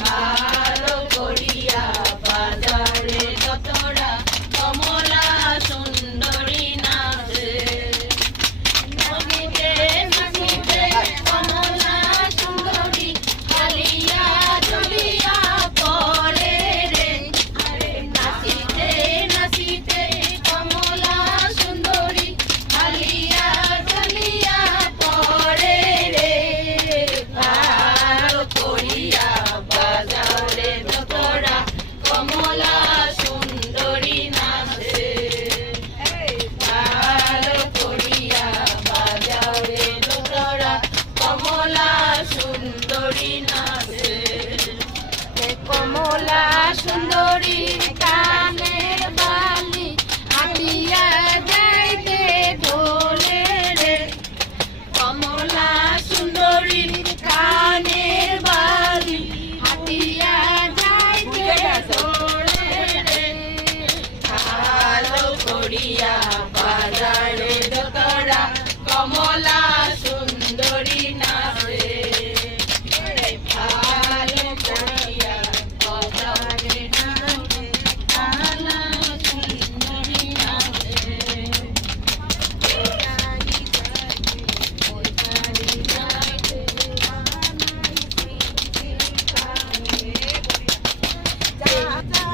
ভালো করিয়া বাজারে যতরা কমলা সুন্দরী নাচে নাচিতে নাচিতে কমলা সুন্দরী কালিয়া জ্বলিয়া পড়ে রে আরে নাচিতে নাচিতে কমলা সুন্দরী কালিয়া জ্বলিয়া পড়ে রে ভালো করিয়া বাজারে যতরা কমলা সুন্দরী নাচে ভালো করিয়া বাজারে যতরা কমলা সুন্দরী নাচে কমলা সুন্দরী কানের বালি হাতিয়া যাইতে ঢোলে রে কমলা সুন্দরী কানের বালি হাতিয়া যাইতে ঢোলে রে ভালো করিয়া বাজারে যতরা কমলা সুন্দরী নাচে ভালো করিয়া বাজারে নাচে কমলা সুন্দরী নাচে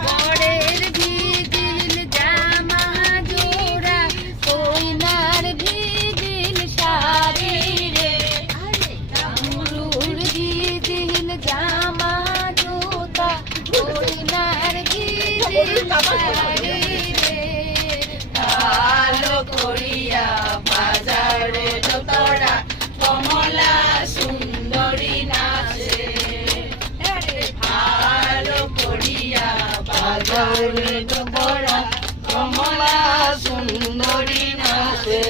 বরের ভিজিল জামা জোড়া কইনার ভিজিল শাড়ি রে কামরুর ভিজিল জামা জোতা কইনার ভিজিল শাড়ি রে ভালো করিয়া বাজারে যতরা কমলা সুন্দরী নাচে ভালো করিয়া বাজারে যতরা কমলা সুন্দরী নাচে